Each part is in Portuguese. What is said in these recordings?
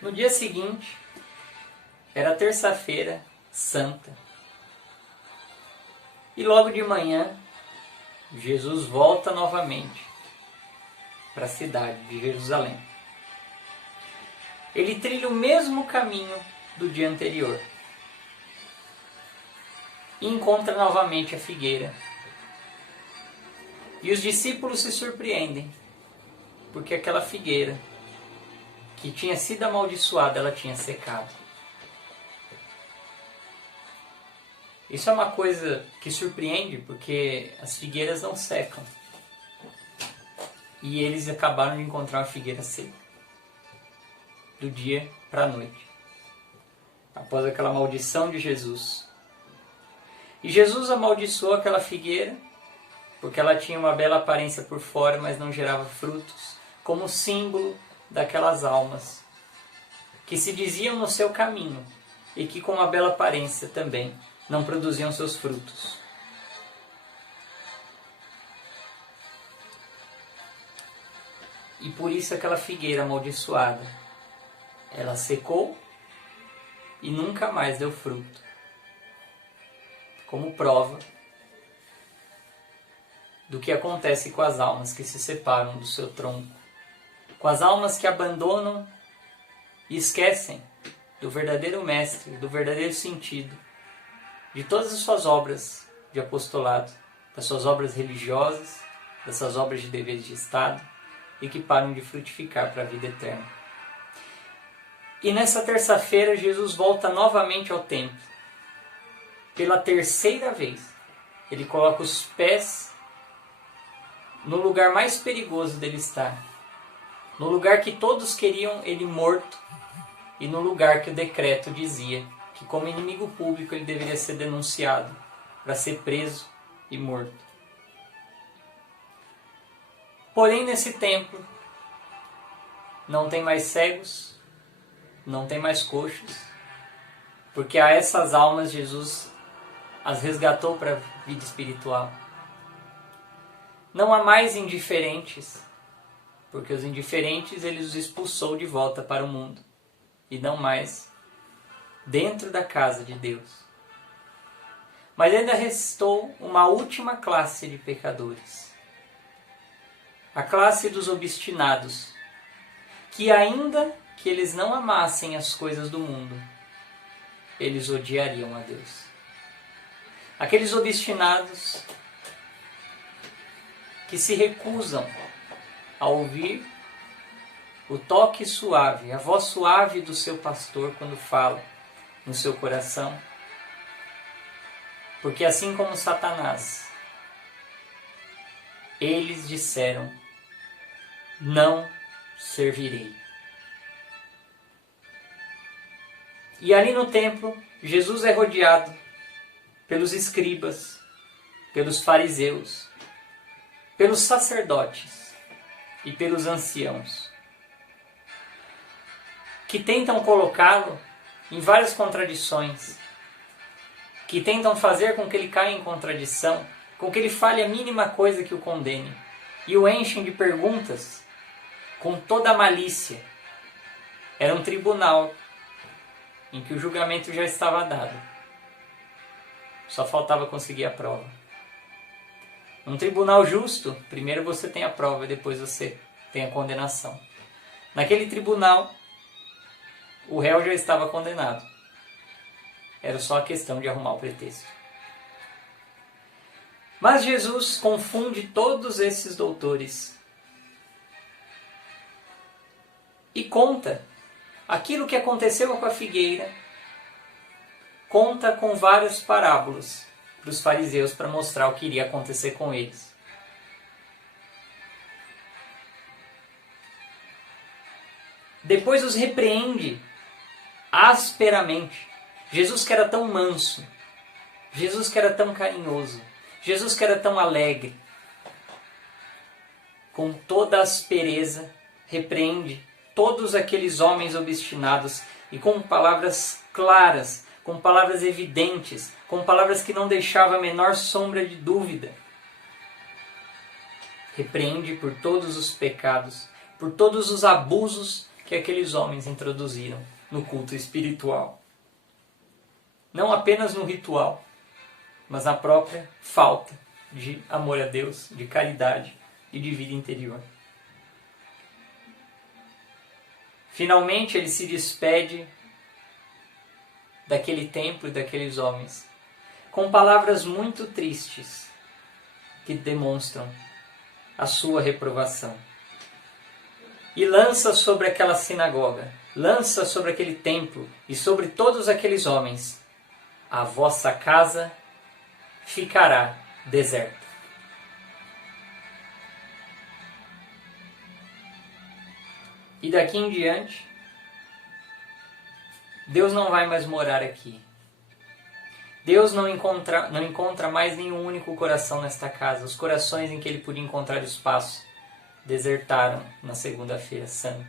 No dia seguinte, era terça-feira santa. E logo de manhã, Jesus volta novamente para a cidade de Jerusalém. Ele trilha o mesmo caminho do dia anterior. E encontra novamente a figueira. E os discípulos se surpreendem, porque aquela figueira que tinha sido amaldiçoada, ela tinha secado. Isso é uma coisa que surpreende, porque as figueiras não secam. E eles acabaram de encontrar uma figueira seca, do dia para a noite, após aquela maldição de Jesus. E Jesus amaldiçoou aquela figueira, porque ela tinha uma bela aparência por fora, mas não gerava frutos, como símbolo daquelas almas que se diziam no seu caminho e que com uma bela aparência também não produziam seus frutos. E por isso aquela figueira amaldiçoada, ela secou e nunca mais deu fruto. Como prova do que acontece com as almas que se separam do seu tronco. Com as almas que abandonam e esquecem do verdadeiro mestre, do verdadeiro sentido de todas as suas obras de apostolado, das suas obras religiosas, das suas obras de deveres de Estado, e que param de frutificar para a vida eterna. E nessa terça-feira, Jesus volta novamente ao templo. Pela terceira vez, ele coloca os pés no lugar mais perigoso dele estar, no lugar que todos queriam ele morto, e no lugar que o decreto dizia que como inimigo público ele deveria ser denunciado para ser preso e morto. Porém, nesse templo não tem mais cegos, não tem mais coxos, porque a essas almas Jesus as resgatou para a vida espiritual. Não há mais indiferentes, porque os indiferentes ele os expulsou de volta para o mundo, e não mais dentro da casa de Deus. Mas ainda restou uma última classe de pecadores. A classe dos obstinados, que ainda que eles não amassem as coisas do mundo, eles odiariam a Deus. Aqueles obstinados que se recusam a ouvir o toque suave, a voz suave do seu pastor quando fala no seu coração. Porque assim como Satanás, eles disseram: não servirei. E ali no templo, Jesus é rodeado pelos escribas, pelos fariseus, pelos sacerdotes e pelos anciãos, que tentam colocá-lo em várias contradições, que tentam fazer com que ele caia em contradição, com que ele fale a mínima coisa que o condene, e o enchem de perguntas com toda a malícia. Era um tribunal em que o julgamento já estava dado. Só faltava conseguir a prova. Num tribunal justo, primeiro você tem a prova e depois você tem a condenação. Naquele tribunal, o réu já estava condenado. Era só a questão de arrumar o pretexto. Mas Jesus confunde todos esses doutores e conta aquilo que aconteceu com a figueira, conta com várias parábolas para os fariseus para mostrar o que iria acontecer com eles. Depois os repreende asperamente. Jesus que era tão manso, Jesus que era tão carinhoso, Jesus que era tão alegre, com toda a aspereza, repreende todos aqueles homens obstinados e com palavras claras, com palavras evidentes, com palavras que não deixavam a menor sombra de dúvida. Repreende por todos os pecados, por todos os abusos que aqueles homens introduziram no culto espiritual. Não apenas no ritual, mas na própria falta de amor a Deus, de caridade e de vida interior. Finalmente ele se despede daquele templo e daqueles homens com palavras muito tristes que demonstram a sua reprovação. E lança sobre aquela sinagoga, lança sobre aquele templo e sobre todos aqueles homens: a vossa casa ficará deserta. E daqui em diante, Deus não vai mais morar aqui. Deus não encontra mais nenhum único coração nesta casa. Os corações em que ele podia encontrar espaço desertaram na segunda-feira santa.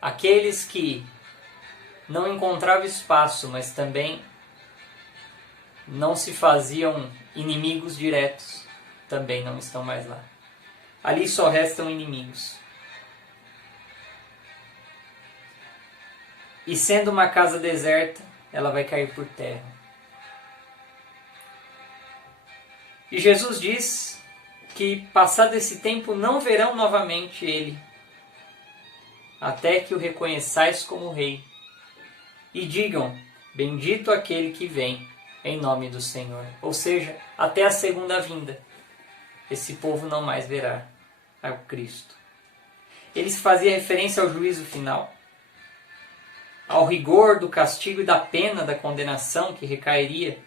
Aqueles que não encontravam espaço, mas também não se faziam inimigos diretos, também não estão mais lá. Ali só restam inimigos. E sendo uma casa deserta, ela vai cair por terra. E Jesus diz que, passado esse tempo, não verão novamente ele, até que o reconheçais como rei. E digam: bendito aquele que vem em nome do Senhor. Ou seja, até a segunda vinda, esse povo não mais verá ao Cristo. Ele fazia referência ao juízo final, ao rigor do castigo e da pena da condenação que recairia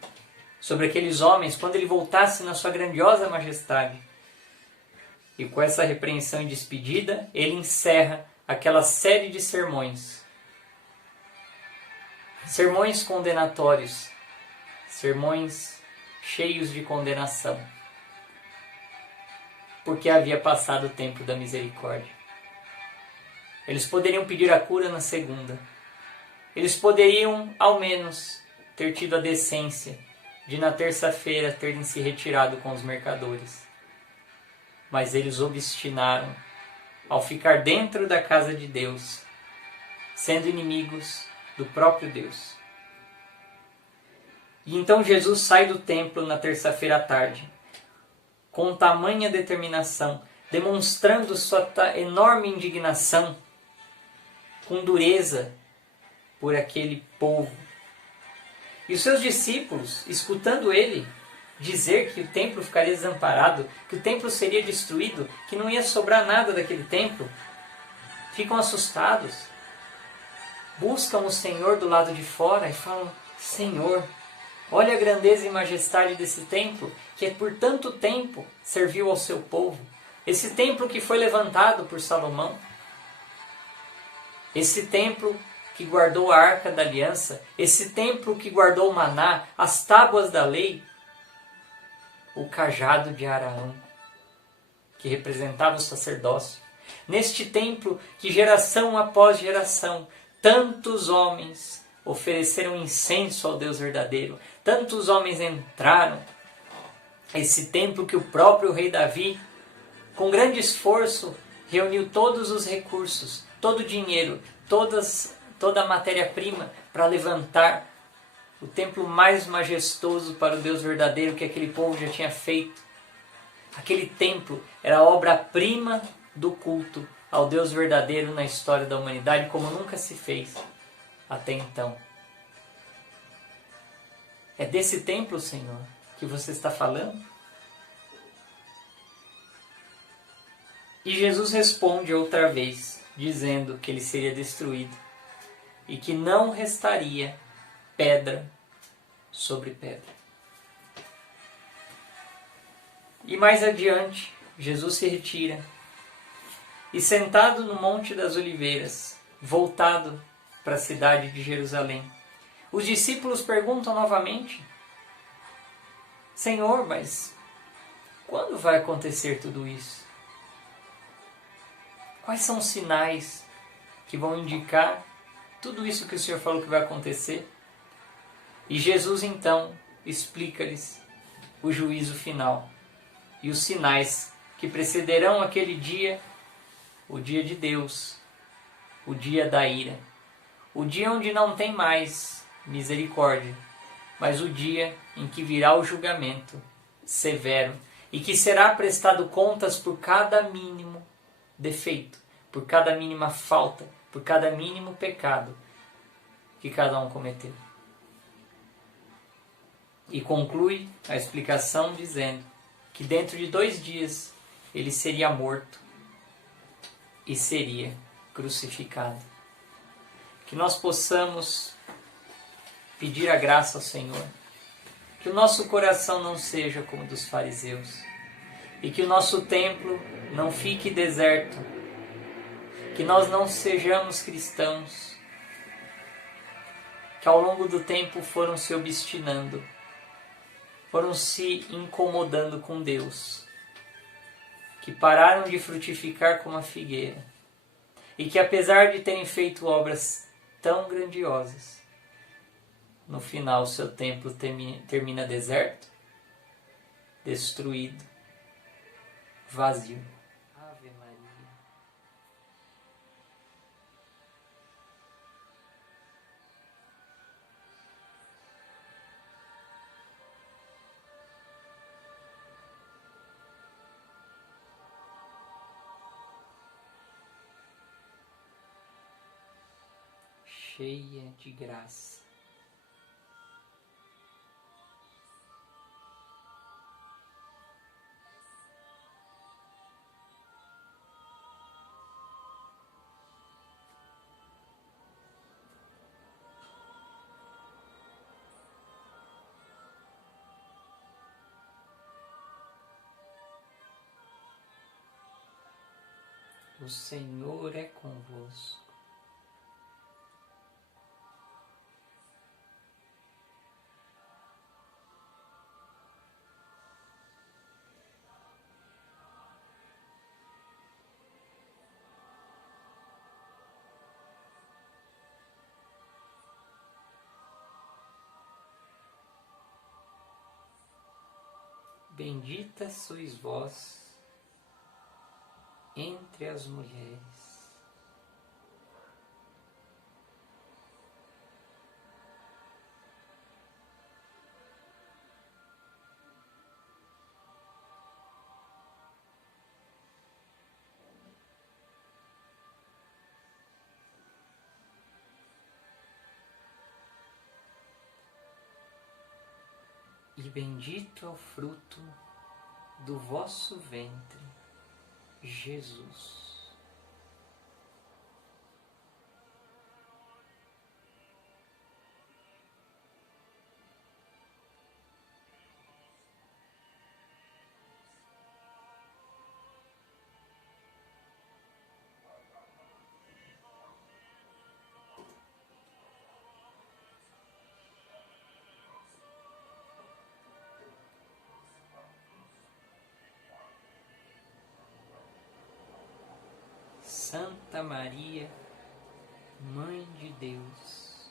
sobre aqueles homens quando ele voltasse na sua grandiosa majestade. E com essa repreensão e despedida, ele encerra aquela série de sermões. Sermões condenatórios, sermões cheios de condenação, porque havia passado o tempo da misericórdia. Eles poderiam pedir a cura na segunda. Eles poderiam, ao menos, ter tido a decência de, na terça-feira, terem se retirado com os mercadores. Mas eles obstinaram ao ficar dentro da casa de Deus, sendo inimigos do próprio Deus. E então Jesus sai do templo na terça-feira à tarde, com tamanha determinação, demonstrando sua enorme indignação, com dureza por aquele povo. E os seus discípulos, escutando ele dizer que o templo ficaria desamparado, que o templo seria destruído, que não ia sobrar nada daquele templo, ficam assustados. Buscam o Senhor do lado de fora e falam: Senhor, olha a grandeza e majestade desse templo, que por tanto tempo serviu ao seu povo. Esse templo que foi levantado por Salomão. Esse templo que guardou a arca da aliança. Esse templo que guardou o maná, as tábuas da lei. O cajado de Araão, que representava o sacerdócio. Neste templo que geração após geração, tantos homens ofereceram incenso ao Deus verdadeiro. Tantos homens entraram. Esse templo que o próprio rei Davi, com grande esforço, reuniu todos os recursos, todo o dinheiro, toda a matéria-prima para levantar o templo mais majestoso para o Deus verdadeiro que aquele povo já tinha feito. Aquele templo era a obra-prima do culto ao Deus verdadeiro na história da humanidade, como nunca se fez até então. É desse templo, Senhor, que você está falando? E Jesus responde outra vez, dizendo que ele seria destruído e que não restaria pedra sobre pedra. E mais adiante, Jesus se retira e, sentado no Monte das Oliveiras, voltado para a cidade de Jerusalém, os discípulos perguntam novamente: Senhor, mas quando vai acontecer tudo isso? Quais são os sinais que vão indicar tudo isso que o Senhor falou que vai acontecer? E Jesus então explica-lhes o juízo final e os sinais que precederão aquele dia o dia de Deus, o dia da ira, o dia onde não tem mais misericórdia, mas o dia em que virá o julgamento severo e que será prestado contas por cada mínimo defeito, por cada mínima falta, por cada mínimo pecado que cada um cometeu. E conclui a explicação dizendo que dentro de 2 dias ele seria morto e seria crucificado. Que nós possamos pedir a graça ao Senhor, que o nosso coração não seja como o dos fariseus e que o nosso templo não fique deserto, que nós não sejamos cristãos que ao longo do tempo foram se obstinando, foram se incomodando com Deus, que pararam de frutificar como a figueira e que apesar de terem feito obras tão grandiosas, no final o seu templo termina deserto, destruído, vazio. Ave Maria. Cheia de graça. O Senhor é convosco. Bendita sois vós entre as mulheres. E bendito é o fruto do vosso ventre, Jesus. Santa Maria, Mãe de Deus,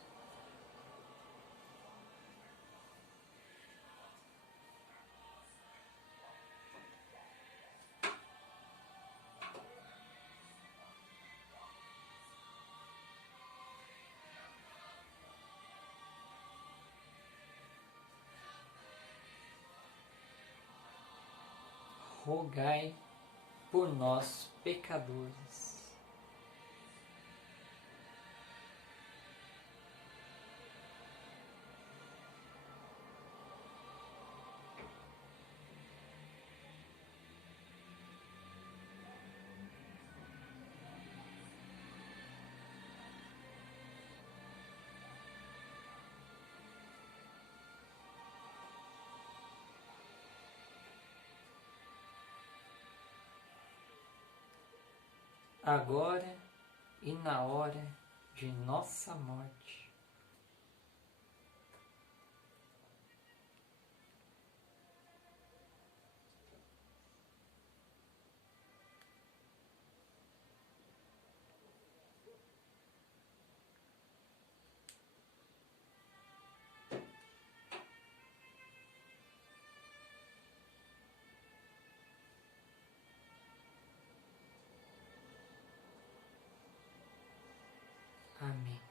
rogai por nós, pecadores, agora e na hora de nossa morte. Amém.